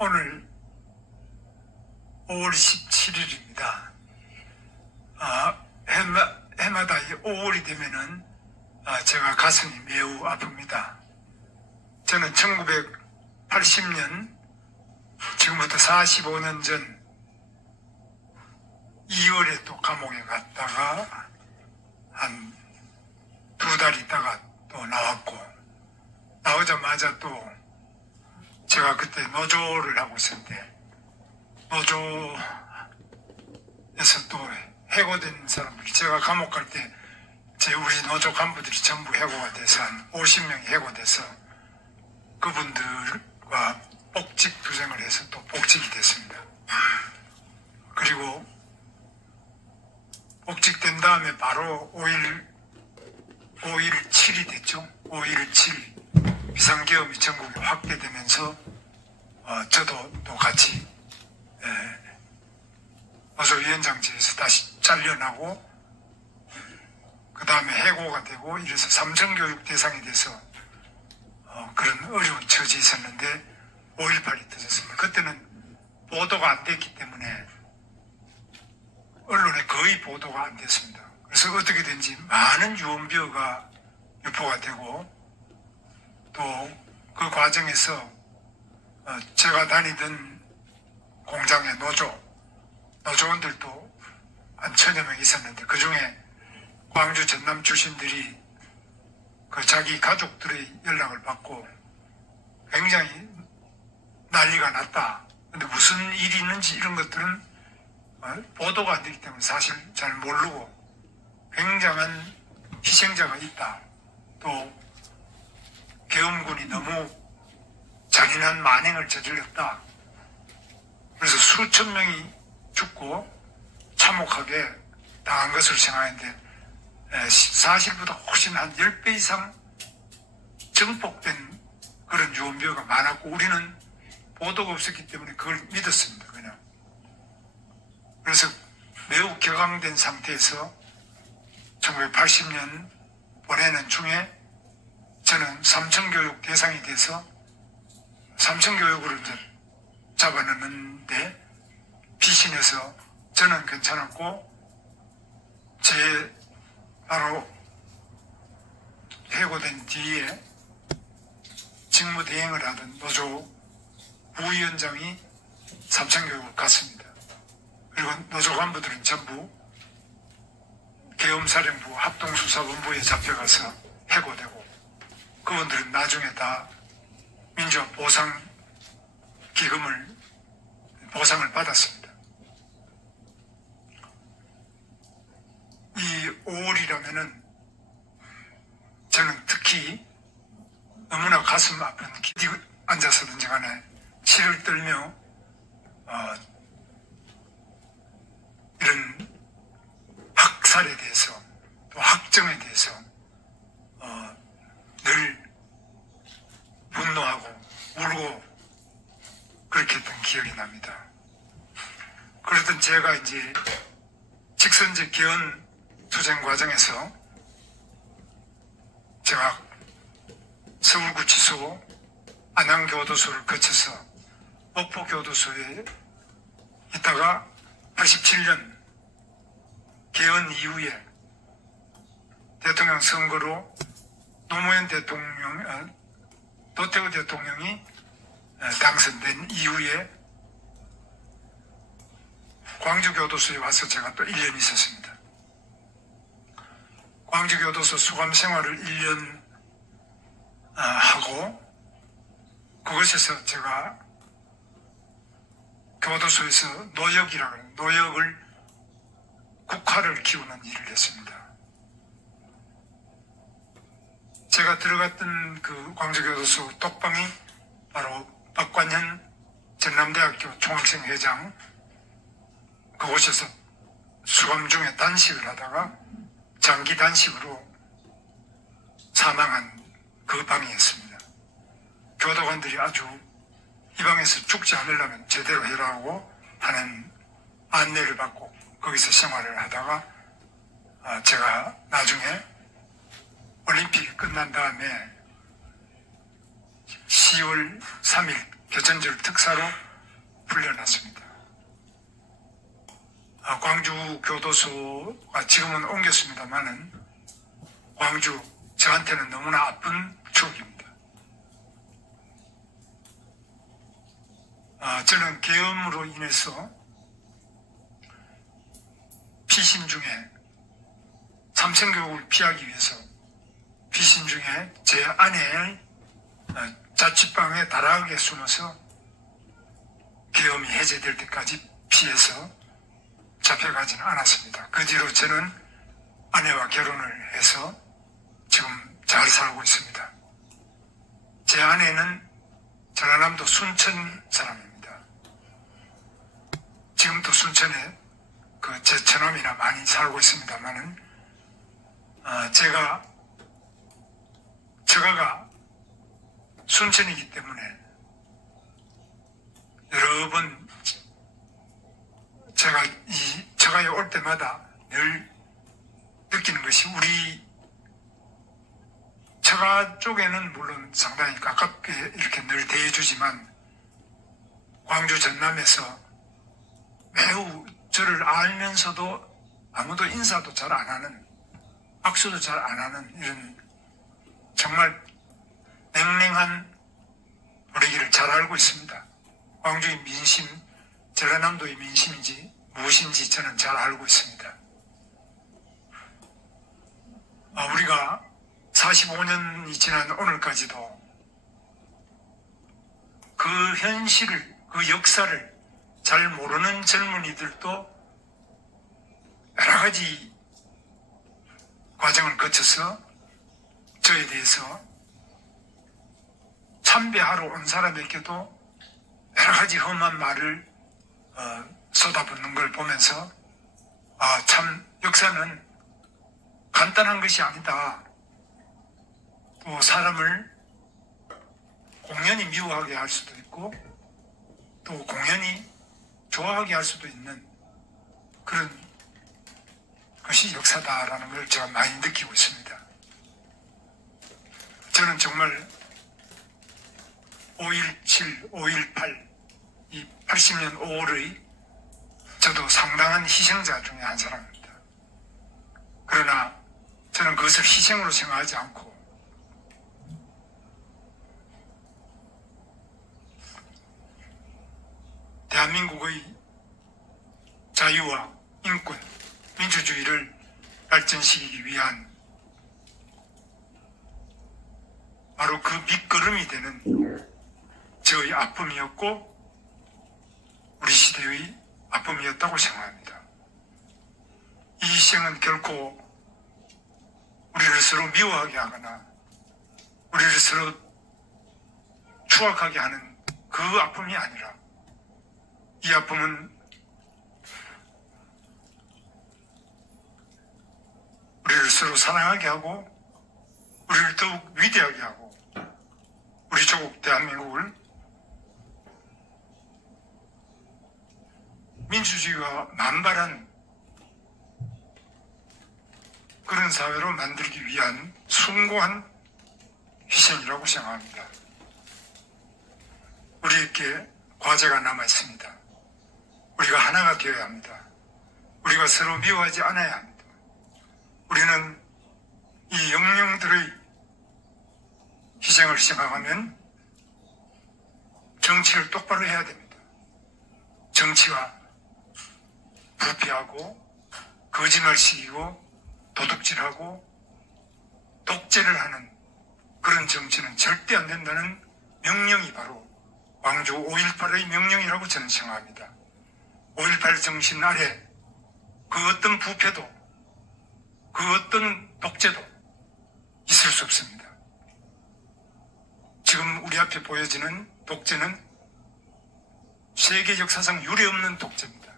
오늘 5월 17일입니다. 해마다 이 5월이 되면은 제가 가슴이 매우 아픕니다. 저는 1980년, 지금부터 45년 전 2월에 또 감옥에 갔다가 한 2달 있다가 또 나왔고, 나오자마자 또 제가 그때 노조를 하고 있었는데, 노조에서 또 해고된 사람들이, 제가 감옥 갈 때 우리 노조 간부들이 전부 해고가 돼서 한 50명이 해고돼서 그분들과 복직 투쟁을 해서 또 복직이 됐습니다. 그리고 복직된 다음에 바로 5.17이 됐죠. 5.17 비상계엄이 전국에 확대되면서 저도 또 같이 노조위원장직에서 다시 잘려나고, 그 다음에 해고가 되고, 이래서 삼성교육 대상이 돼서 그런 어려운 처지에 있었는데 5.18이 터졌습니다. 그때는 보도가 안 됐기 때문에 언론에 거의 보도가 안 됐습니다. 그래서 어떻게 된지 많은 유언비어가 유포가 되고, 또 그 과정에서 제가 다니던 공장의 노조원들도 한 1000여 명 있었는데, 그 중에 광주 전남 출신들이 자기 가족들의 연락을 받고 굉장히 난리가 났다. 근데 무슨 일이 있는지 이런 것들은 보도가 안 되기 때문에 사실 잘 모르고, 굉장한 희생자가 있다. 또 계엄군이 너무 잔인한 만행을 저질렀다. 그래서 수천 명이 죽고 참혹하게 당한 것을 생각했는데, 사실보다 훨씬 한 10배 이상 증폭된 그런 유언비어가 많았고, 우리는 보도가 없었기 때문에 그걸 믿었습니다. 그냥. 그래서 매우 격앙된 상태에서 1980년 보내는 중에 저는 삼성교육 대상이 돼서 삼성교육을 잡아넣는데 피신해서 저는 괜찮았고, 바로 해고된 뒤에 직무대행을 하던 노조 부위원장이 삼성교육을 갔습니다. 그리고 노조 간부들은 전부 계엄사령부 합동수사본부에 잡혀가서 해고되고, 그분들은 나중에 다 민주화 보상을 받았습니다. 이 5월이라면은 저는 특히 너무나 가슴 아픈, 기디 앉아서든지 간에 치를 떨며 이런 학살에 대해서, 또 학정에 대해서 늘 분노하고 울고 그렇게 했던 기억이 납니다. 그랬던 제가 이제 직선제 개헌 투쟁 과정에서 제가 서울구치소, 안양교도소를 거쳐서 목포교도소에 있다가 87년 개헌 이후에 대통령 선거로 노태우 대통령이 당선된 이후에 광주교도소에 와서 제가 또 1년 있었습니다. 광주교도소 수감 생활을 1년 하고, 그것에서 제가 교도소에서 노역을 국화를 키우는 일을 했습니다. 제가 들어갔던 그 광주교도소 똑방이 바로 박관현 전남대학교 총학생회장, 그곳에서 수감 중에 단식을 하다가 장기 단식으로 사망한 그 방이었습니다. 교도관들이 아주 이 방에서 죽지 않으려면 제대로 해라고 하는 안내를 받고 거기서 생활을 하다가 제가 나중에 올림픽이 끝난 다음에 10월 3일 개천절 특사로 풀려났습니다. 광주 교도소가 지금은 옮겼습니다만은 광주 저한테는 너무나 아픈 추억입니다. 저는 계엄으로 인해서 피신 중에 삼성교육을 피하기 위해서 피신 중에 제 아내의 자취방에 다락에 숨어서 계엄이 해제될 때까지 피해서 잡혀가지는 않았습니다. 그 뒤로 저는 아내와 결혼을 해서 지금 잘 살고 있습니다. 제 아내는 전라남도 순천 사람입니다. 지금도 순천에 제 처남이나 많이 살고 있습니다만은 저가가 순천이기 때문에 여러 번 제가 저가에 올 때마다 늘 느끼는 것이 우리 처가 쪽에는 물론 상당히 가깝게 이렇게 늘 대해주지만 광주 전남에서 매우 저를 알면서도 아무도 인사도 잘 안 하는, 악수도 잘 안 하는 이런 정말 냉랭한 분위기를 잘 알고 있습니다. 광주의 민심, 전라남도의 민심인지 무엇인지 저는 잘 알고 있습니다. 우리가 45년이 지난 오늘까지도 그 현실을, 그 역사를 잘 모르는 젊은이들도 여러 가지 과정을 거쳐서 저에 대해서 참배하러 온 사람에게도 여러 가지 험한 말을 쏟아붓는 걸 보면서 참 역사는 간단한 것이 아니다. 또 사람을 공연히 미워하게 할 수도 있고 또 공연히 좋아하게 할 수도 있는 그런 것이 역사다라는 걸 제가 많이 느끼고 있습니다. 저는 정말 5.17, 5.18 이 80년 5월의 저도 상당한 희생자 중에 한 사람입니다. 그러나 저는 그것을 희생으로 생각하지 않고 대한민국의 자유와 인권, 민주주의를 발전시키기 위한 바로 그 밑거름이 되는 저의 아픔이었고 우리 시대의 아픔이었다고 생각합니다. 이 희생은 결코 우리를 서로 미워하게 하거나 우리를 서로 추악하게 하는 그 아픔이 아니라 이 아픔은 우리를 서로 사랑하게 하고 우리를 더욱 위대하게 하고 우리 조국 대한민국을 민주주의가 만발한 그런 사회로 만들기 위한 숭고한 희생이라고 생각합니다. 우리에게 과제가 남아 있습니다. 우리가 하나가 되어야 합니다. 우리가 서로 미워하지 않아야 합니다. 우리는 이 영령들의 희생을 생각하면 정치를 똑바로 해야 됩니다. 정치가 부패하고 거짓말식이고 도둑질하고 독재를 하는 그런 정치는 절대 안 된다는 명령이 바로 광주 5.18의 명령이라고 저는 생각합니다. 5.18 정신 아래 그 어떤 부패도 그 어떤 독재도 있을 수 없습니다. 지금 우리 앞에 보여지는 독재는 세계 역사상 유례없는 독재입니다.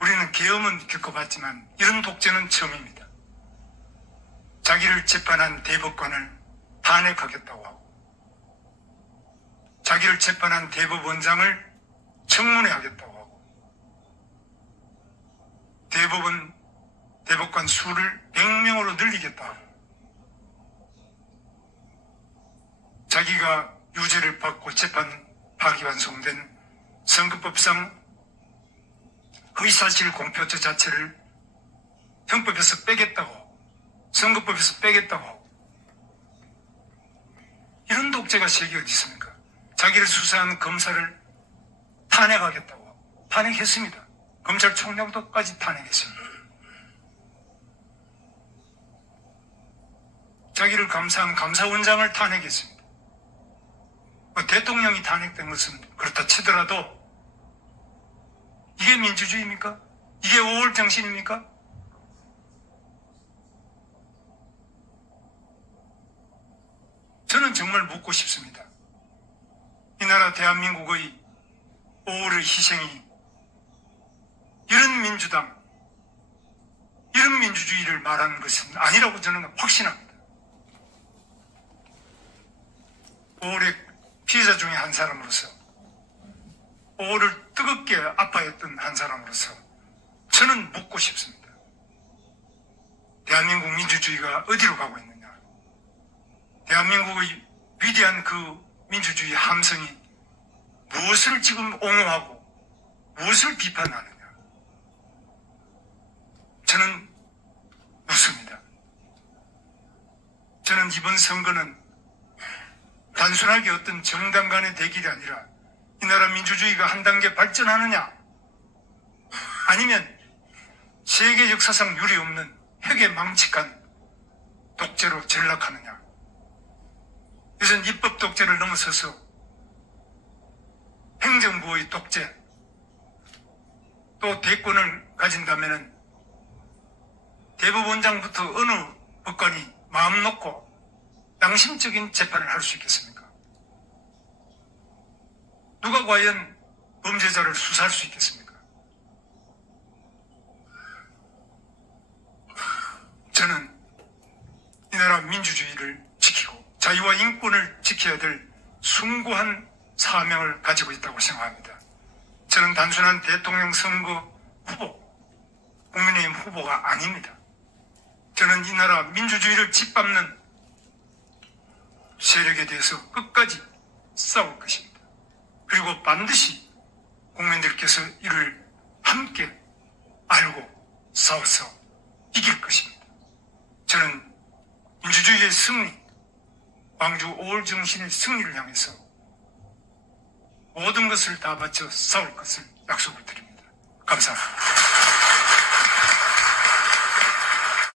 우리는 계엄은 겪어봤지만 이런 독재는 처음입니다. 자기를 재판한 대법관을 탄핵하겠다고 하고 자기를 재판한 대법원장을 청문회 하겠다고 하고 대법관 수를 100명으로 늘리겠다고 하고 자기가 유죄를 받고 재판 파기환송된 선거법상 허위사실 공표죄 자체를 형법에서 빼겠다고, 선거법에서 빼겠다고. 이런 독재가 세계에 어디 있습니까? 자기를 수사한 검사를 탄핵하겠다고 탄핵했습니다. 검찰총장도까지 탄핵했습니다. 자기를 감사한 감사원장을 탄핵했습니다. 대통령이 탄핵된 것은 그렇다 치더라도 이게 민주주의입니까? 이게 5월 정신입니까? 저는 정말 묻고 싶습니다. 이 나라 대한민국의 5월의 희생이 이런 민주당, 이런 민주주의를 말하는 것은 아니라고 저는 확신합니다. 5월의 피해자 중에 한 사람으로서, 5월을 뜨겁게 아파했던 한 사람으로서 저는 묻고 싶습니다. 대한민국 민주주의가 어디로 가고 있느냐? 대한민국의 위대한 그 민주주의 함성이 무엇을 지금 옹호하고 무엇을 비판하느냐? 저는 묻습니다. 저는 이번 선거는 단순하게 어떤 정당 간의 대결이 아니라 이 나라 민주주의가 한 단계 발전하느냐, 아니면 세계 역사상 유례 없는 핵에 망측한 독재로 전락하느냐. 이것은 입법 독재를 넘어서서 행정부의 독재, 또 대권을 가진다면 대법원장부터 어느 법관이 마음 놓고 양심적인 재판을 할 수 있겠습니까? 누가 과연 범죄자를 수사할 수 있겠습니까? 저는 이 나라 민주주의를 지키고 자유와 인권을 지켜야 될 숭고한 사명을 가지고 있다고 생각합니다. 저는 단순한 대통령 선거 후보, 국민의힘 후보가 아닙니다. 저는 이 나라 민주주의를 짓밟는 세력에 대해서 끝까지 싸울 것입니다. 그리고 반드시 국민들께서 이를 함께 알고 싸워서 이길 것입니다. 저는 민주주의의 승리, 광주 5월 정신의 승리를 향해서 모든 것을 다 바쳐 싸울 것을 약속을 드립니다. 감사합니다.